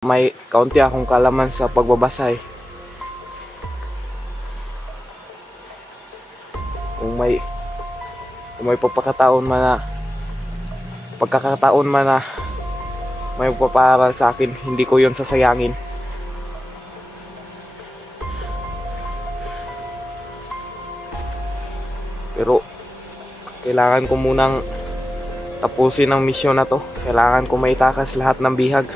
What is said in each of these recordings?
May kaunti akong kalaman sa pagbabasa eh. Kung may pagkakataon man na may magpapaaral sa akin, hindi ko yon sasayangin. Pero kailangan ko munang tapusin ang misyon na to. Kailangan ko maitakas lahat ng bihag.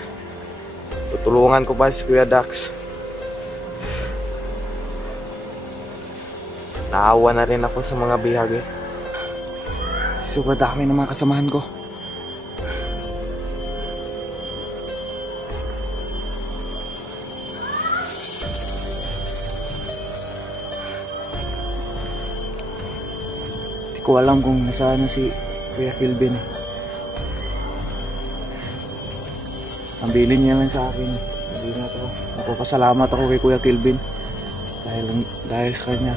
Tutulungan ko ba si Kuya Dax? Naawa na rin ako sa mga bihag eh. Sobrang dami ng mga kasamahan ko. Hindi ko alam kung nasaan na si Kuya Kelvin. Ang bilin niya lang sa akin. Hindi na to. Napapasalamat ako kay Kuya Kelvin. Dahil sa kanya,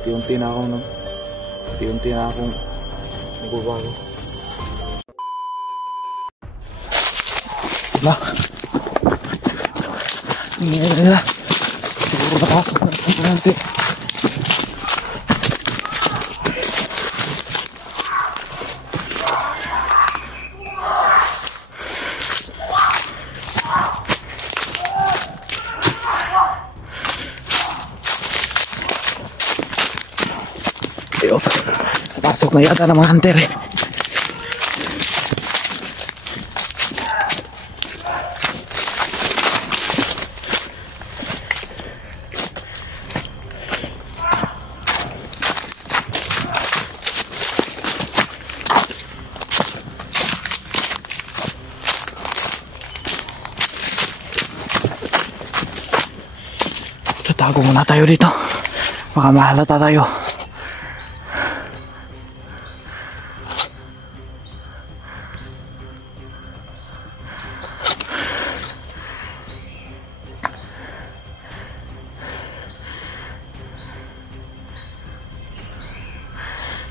unti-unti na akong nagbabago. Diba? Hindi nila. Siguro mataas na ang konti. Ayun, napasok na yata ng mga hunter eh. Tatago muna tayo dito, baka mahalata tayo.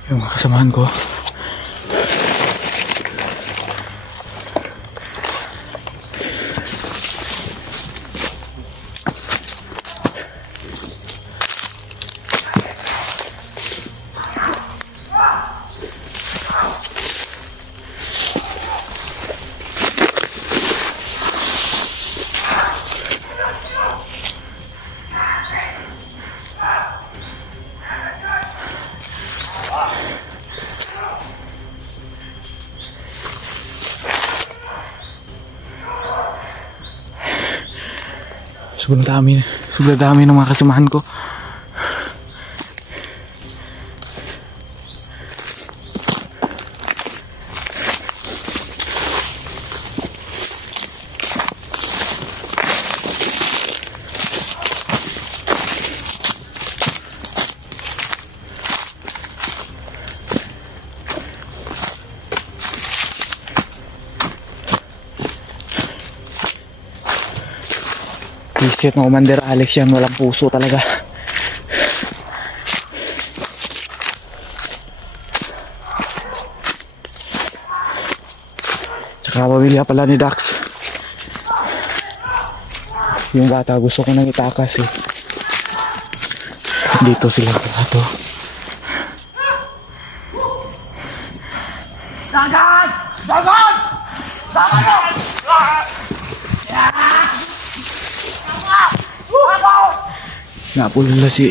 Yung mga kasamahan ko. Sobrang dami ng mga kasamahan ko. Visit ng Commander Alex yan, walang puso talaga. Tsaka pamilya pala ni Dax. Yung bata gusto ko nang itakas eh. Dito sila to. Dagan! Dagan! Dagan! Napulala si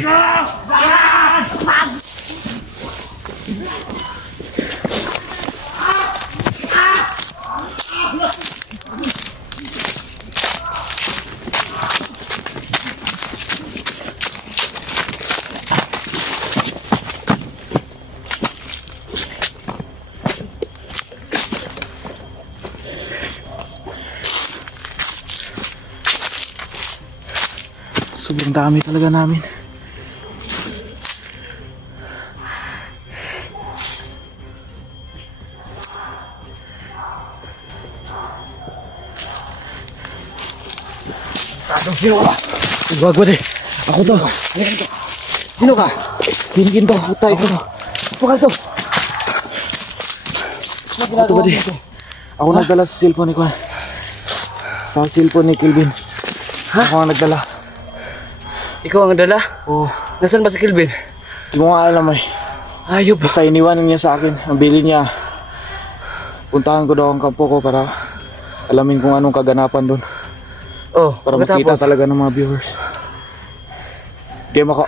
sobrang dami talaga namin. Sino ka? Wag eh. Ako to. Sino ka? Pinigin to. Utay ko to. Pukal to. Ako to ba di? Ako nagdala sa cellphone ni Kwan. Sa cellphone ni Kelvin. Ako ang nagdala. Ikaw ang dala? Oo. Nasaan ba si Kelvin? Di mo nga alam eh. Ayop. Basta iniwanan niya sa akin. Ang bili niya. Puntahan ko daw ang kampo ko para alamin kung anong kaganapan doon. Oh, Para makita talaga ng mga viewers.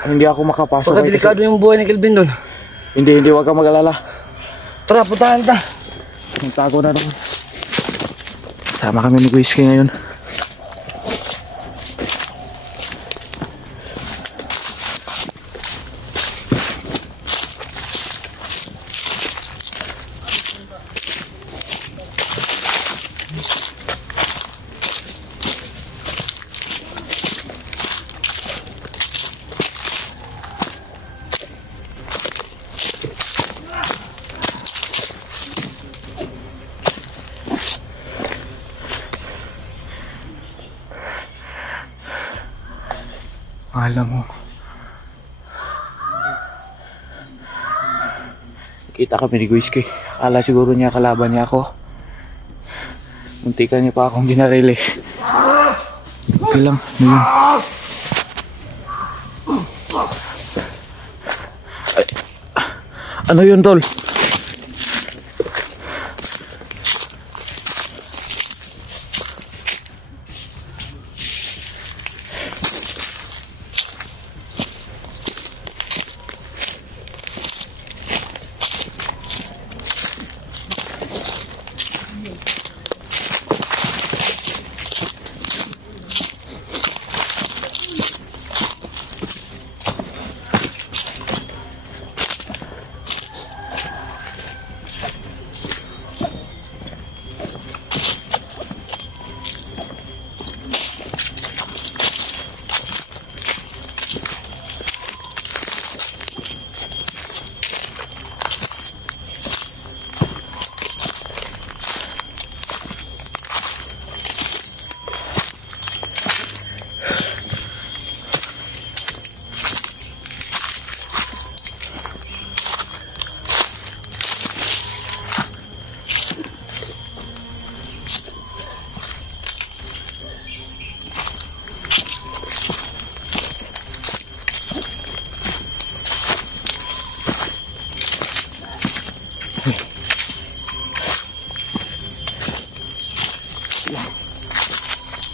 Hindi ako makapasok. Baka delikado yung buhay ni Kelvin doon. Hindi, huwag kang mag-alala. Tara, puntahan ta. Magtago na doon. Sama kami ni Whiskey ngayon. Alam mo, kita kami ni Whiskey. Akala siguro niya kalaban niya ako. Muntikan niya pa akong ginarili. Okay lang, ano yun? Ay, ano yun, tol?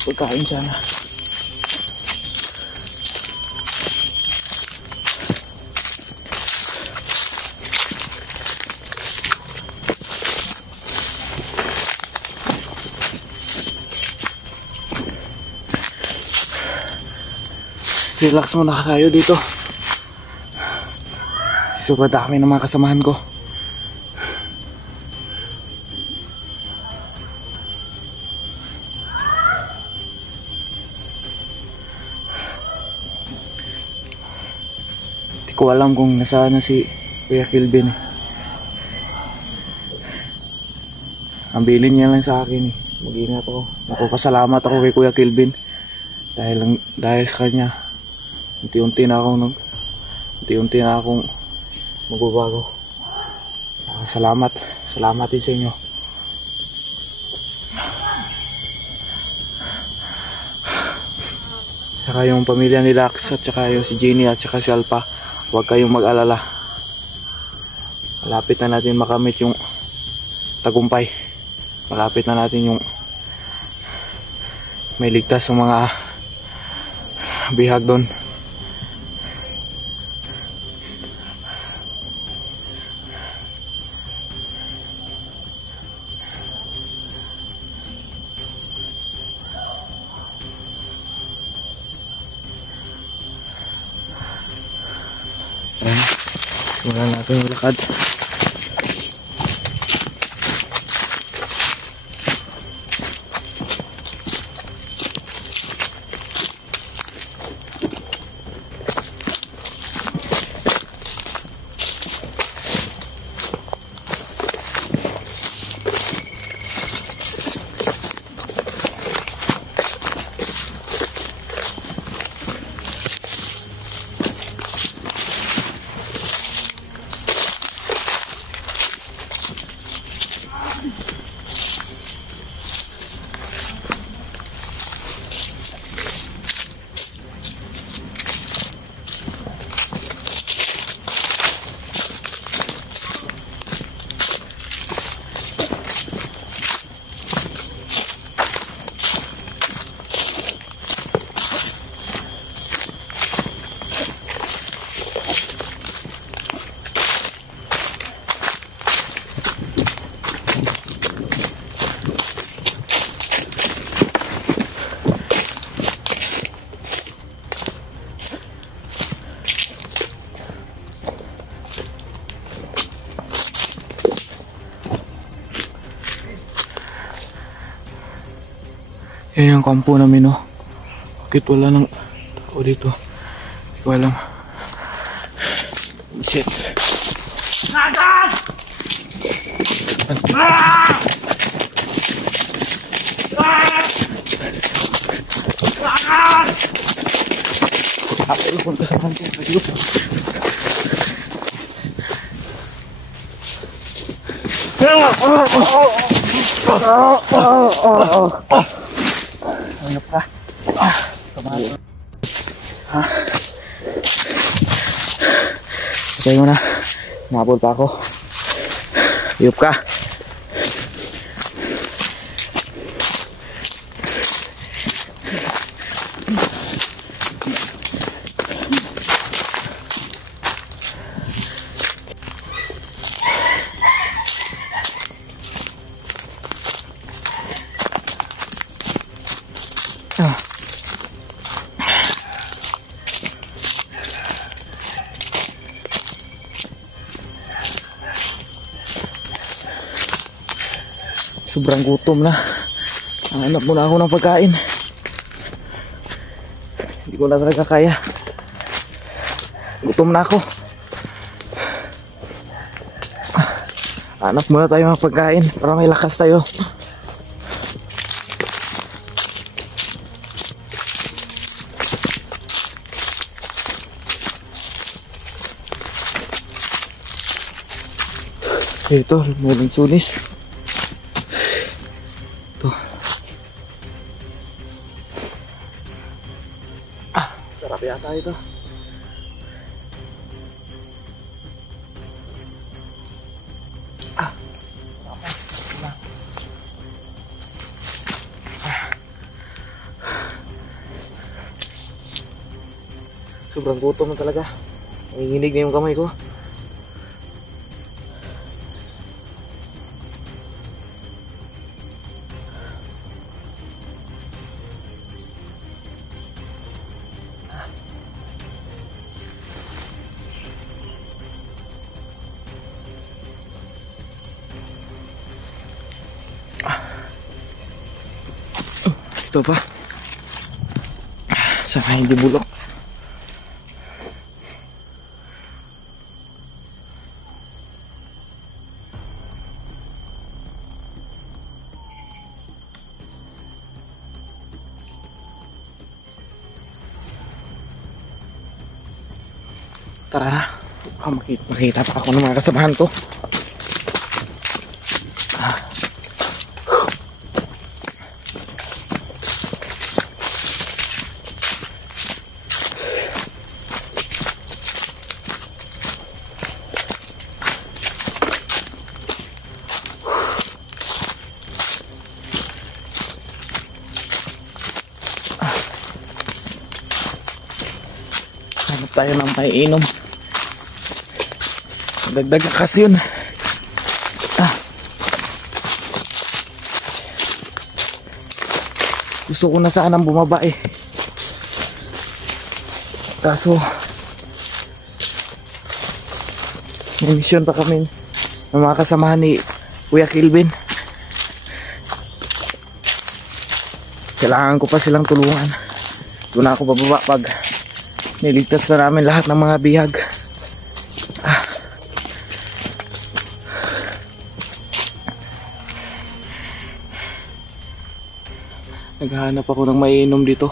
Pagkain sana. Relax muna tayo dito. Sobrang dami ng mga kasamahan ko. Hindi ko alam kung nasaan na si Kuya Kelvin. Ang bilin niya lang sa akin. Mag-ingat ako. Napapasalamat ako kay Kuya Kelvin. Dahil sa kanya, unti-unti na akong magbabago. Salamat din sa inyo. Saka yung pamilya ni Dax at saka yung si Jenny at saka si Alpha, huwag kayong mag-alala. Malapit na natin makamit yung tagumpay. Malapit na natin yung may ligtas sa mga bihag doon. Simulan natin yung lakad. Yan yung kampo namin, oh. Bakit wala nang tao dito? Hindi ko alam. Shit. Telepon ka sa kanto. Ayun. Ayop ka. Patay mo na. Mabol pa ako. Ayop ka. Sobrang gutom na. Hanap muna ako ng pagkain. Hindi ko na talaga kaya. Gutom na ako. Hanap muna tayo ng pagkain para may lakas tayo. Ito, meron sunis. Ito. Sarap yata ito. Sobrang gutom na talaga. Nanginginig na yung kamay ko. Ito pa. Sana hindi bulok. Tara na. Makita pa ako ng mga kasamahan ko. Hanap tayo ng paiinom. Dagdag kasi yun. Gusto ko na sanang bumaba eh. Kaso may mission pa kami ng mga kasamahan ni Kuya Kelvin. Kailangan ko pa silang tulungan. Doon na ako bababa pag niligtas na namin lahat ng mga bihag. Naghahanap ako ng maiinom dito.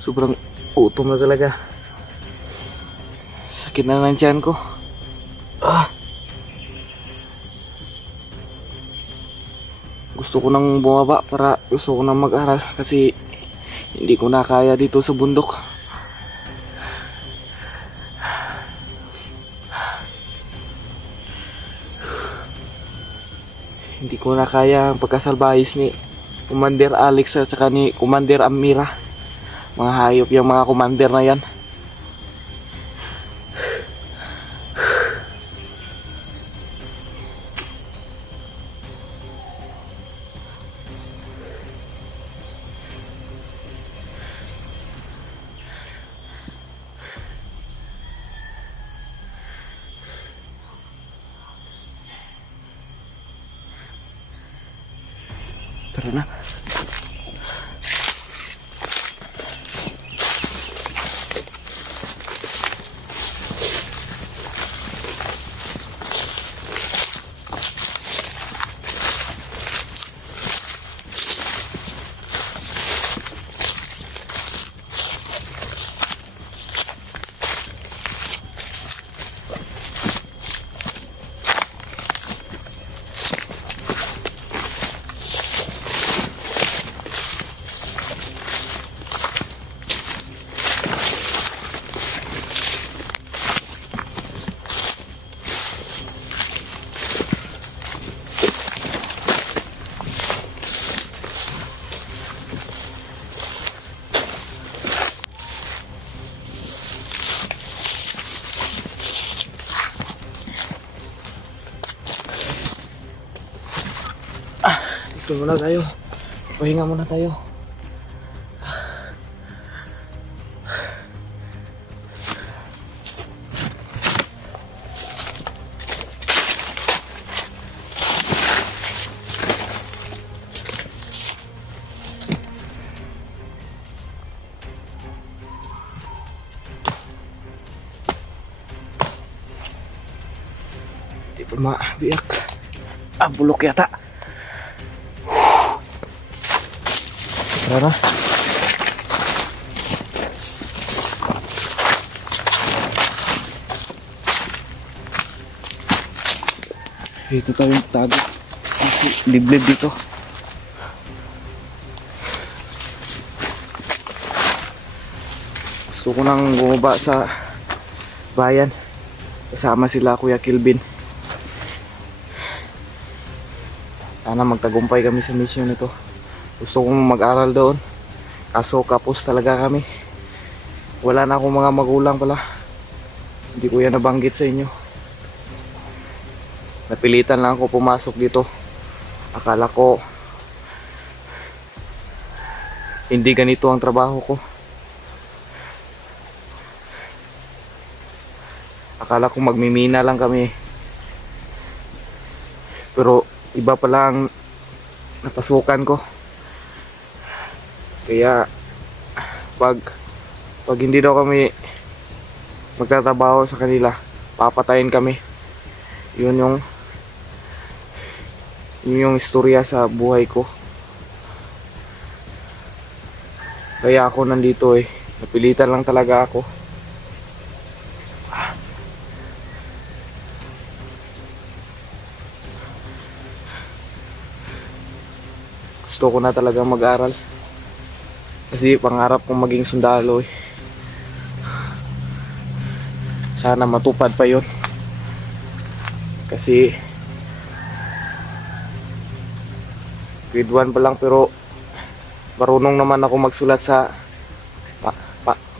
Sobrang utom na talaga. Sakit na ng tiyan ko. Gusto ko nang bumaba para gusto ko nang mag-aral kasi hindi ko na kaya dito sa bundok. Hindi ko na kaya ang pagkasalbahis ni Commander Alex at saka ni Commander Amira. Mga hayop yung mga commander na yan. Tara na. Dito muna tayo. Pahinga muna tayo. Di pa mabiyak. Bulok yata. Tara na. Dito tayo tago. Liblib dito. Gusto ko nang bumaba sa bayan. Kasama sila Kuya Kilvin. Sana magtagumpay kami sa mission nito. Gusto kong mag-aral doon. Kaso kapos talaga kami. Wala na akong mga magulang pala. Hindi ko yan nabanggit sa inyo. Napilitan lang ako pumasok dito. Akala ko hindi ganito ang trabaho ko. Akala ko magmimina lang kami. Pero iba pala ang napasukan ko. Kaya pag hindi daw kami magtatrabaho sa kanila, papatayin kami. Yun yung istorya sa buhay ko. Kaya ako nandito eh. Napilitan lang talaga ako. Gusto ko na talaga mag-aral. Kasi pangarap kong maging sundalo eh. Sana matupad pa yun. Kasi grade 1 pa lang pero marunong naman ako magsulat sa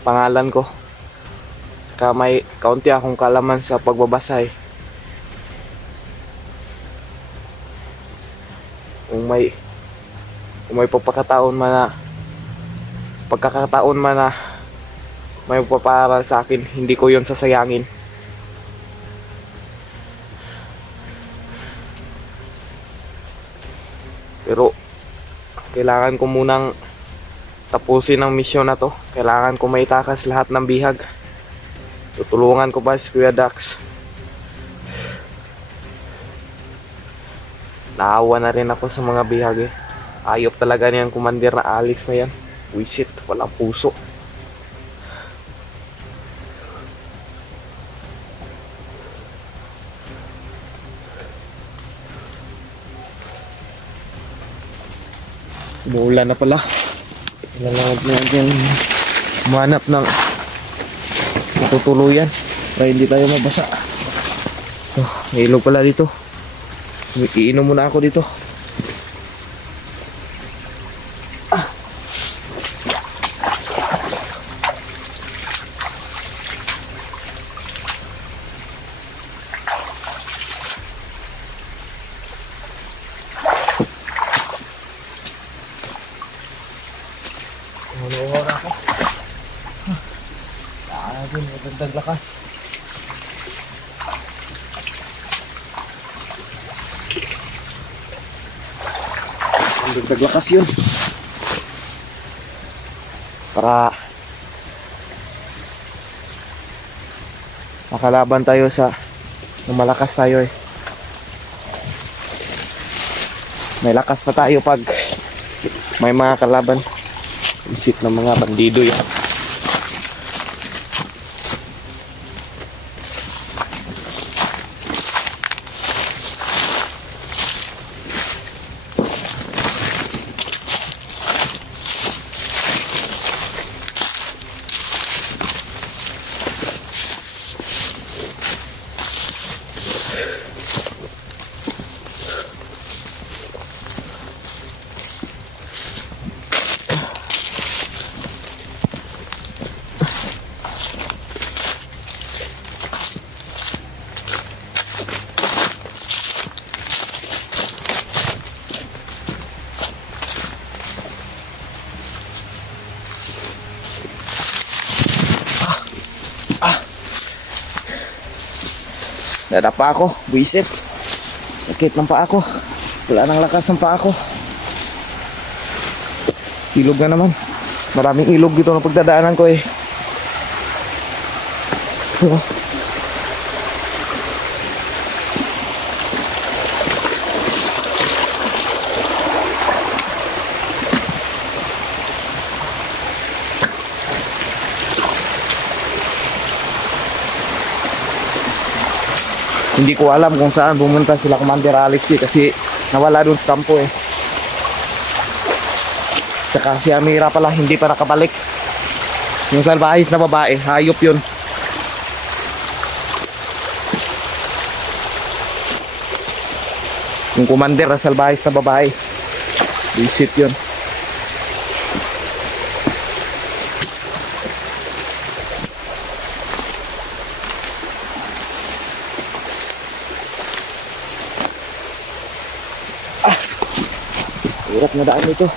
pangalan ko. Saka may kaunti akong kalaman sa pagbabasa eh. Kung may pagkakataon man na may magpapaaral sa akin, hindi ko yon sasayangin. Pero kailangan ko munang tapusin ang misyon na to. Kailangan ko maitakas lahat ng bihag. Tutulungan ko pa si Kuya Dax. Naawa na rin ako sa mga bihag eh. Ayop talaga niyan kumandir na Alex na yan. Wisit, walang puso. Umuulan na pala. Kailangan natin humanap ng matutuluyan para hindi tayo mabasa. May ilog pala dito. Iinom muna ako dito. Ano ako? Ayun, magandang lakas. Dagdag lakas yun. Para makalaban tayo sa malakas tayo eh. May lakas pa tayo pag may mga kalaban. Isip ng mga bandido yan. Nadapa ako, buisit. Sakit ng paa ko. Wala nang lakas ng paa ko. Ilog na naman. Maraming ilog dito na pagdadaanan ko eh. Hindi ko alam kung saan pumunta sila Commander Alex kasi nawala dun sa kampo eh. Tsaka si Amira pala hindi pa nakabalik. Yung salbahis na babae, hayop yun. Yung commander na salbahis na babae, visit yun. Hirap na daan ito.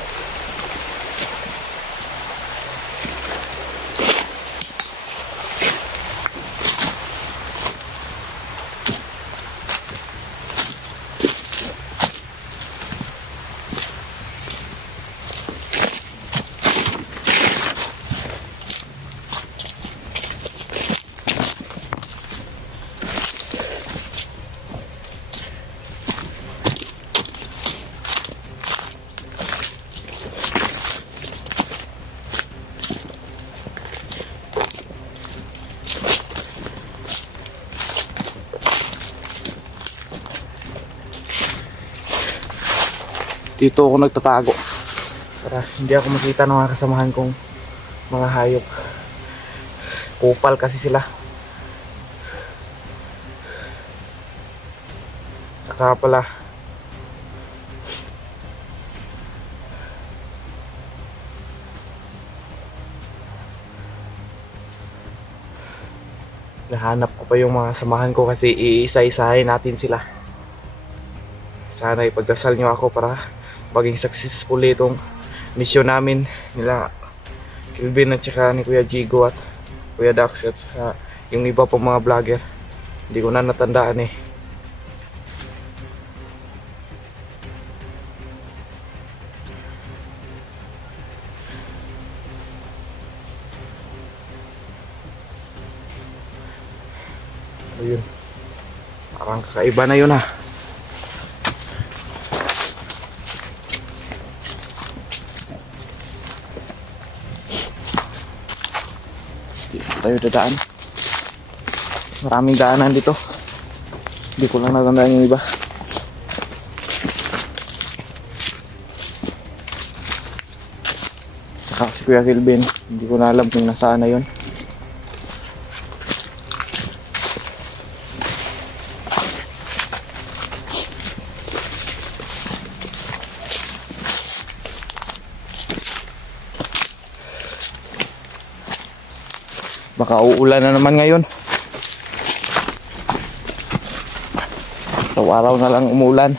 Dito ako nagtatago para hindi ako makita ng mga kasamahan kong mga hayop. Kupal kasi sila. Saka pala nahanap ko pa yung mga samahan ko kasi iisa-isahin natin sila. Sana ipagdasal nyo ako para maging successful itong mission namin nila Kelvin at saka ni Kuya Jigo at Kuya Dax at yung iba pang mga vlogger. Hindi ko na natandaan eh. Ayun, parang kakaiba na yun ah. Tayo dadaan. Maraming daanan dito. Hindi ko lang natandaan yung iba. Saka si Kuya Kelvin, hindi ko na alam kung nasaan na yun. Baka uulan na naman ngayon. Araw-araw na lang umulan.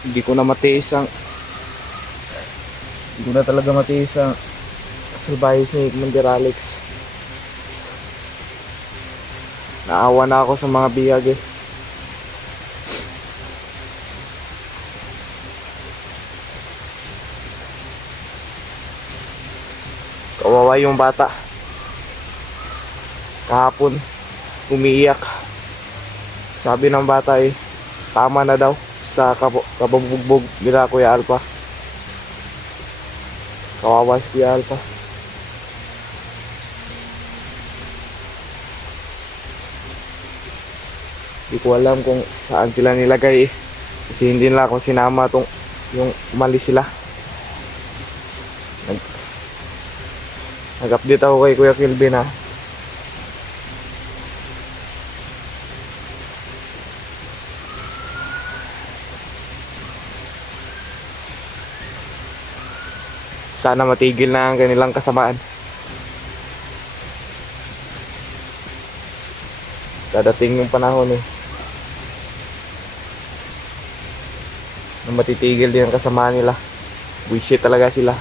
Hindi ko na matiis ang hindi ko na talaga matiis ang salbayos ni Commander Alex. Naawa na ako sa mga bihag eh. Kawawa yung bata. Kahapon umiiyak. Sabi ng bata eh, tama na daw sa kababugbog nila Kuya Alpha. Kawawa si Kuya Alpha. Hindi ko alam kung saan sila nilagay eh. Kasi hindi nila ako sinama yung umalis sila. Nag-update ako kay Kuya Kelvin ha. Sana matigil na ang kanilang kasamaan. Dadating yung panahon eh na matitigil din ang kasamaan nila. Buisit talaga sila.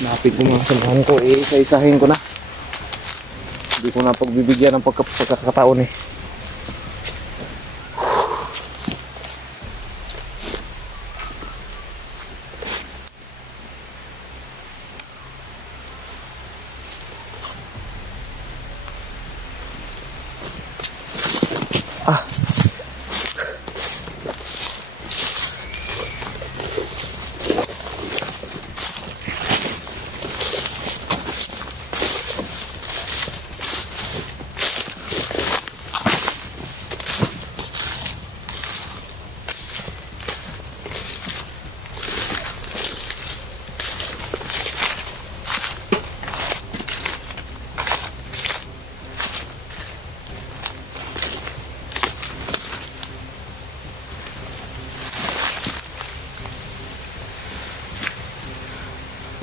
Napig ko mga samahan ko eh, isa-isahin ko na. Hindi ko na pagbibigyan ng pagkakataon eh.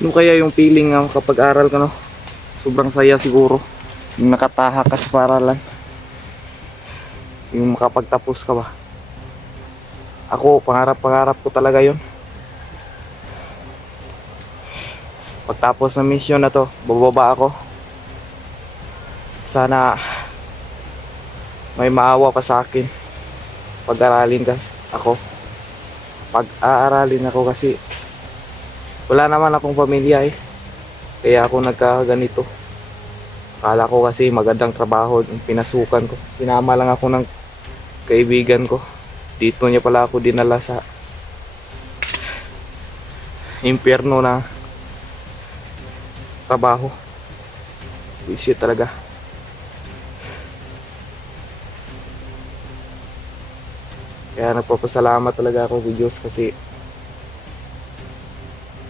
Ano kaya yung feeling ng kapag aral ka no? Sobrang saya siguro. Yung nakatahak ka sa paralan. Yung makapagtapos ka ba. Ako, pangarap ko talaga yun. Pagtapos ng mission na to, bababa ako. Sana may maawa pa sa akin. Pag-aralin ka ako. Pag-aaralin ako kasi wala naman akong pamilya eh. Kaya ako nagkaganito. Akala ko kasi magandang trabaho yung pinasukan ko. Sinama lang ako ng kaibigan ko. Dito niya pala ako dinala sa impyerno na trabaho. Buisit talaga. Kaya nagpapasalamat talaga ako sa Diyos kasi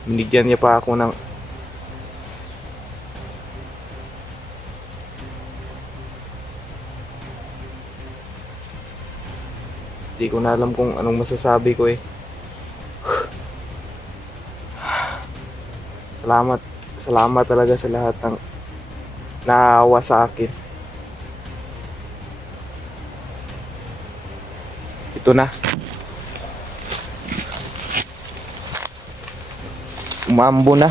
binigyan niya pa ako ng hindi ko na alam kung anong masasabi ko eh. Salamat talaga sa lahat ng naawa sa akin. Ito na. Umambo na.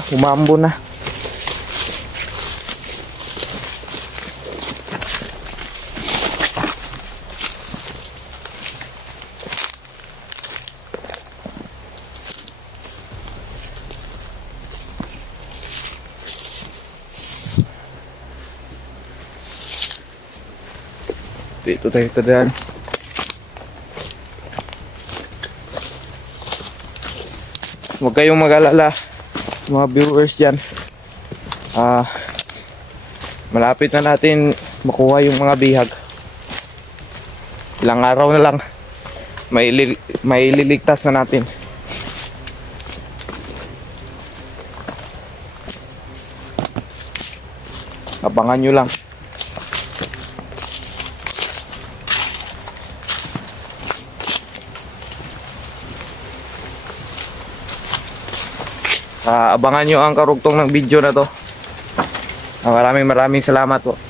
Dito tayo tadaan. Huwag kayong mag-alala mga viewers dyan. Malapit na natin makuha yung mga bihag. Ilang araw na lang may liligtas na natin. Abangan nyo lang. Abangan nyo ang karugtong ng video na to. Maraming salamat po.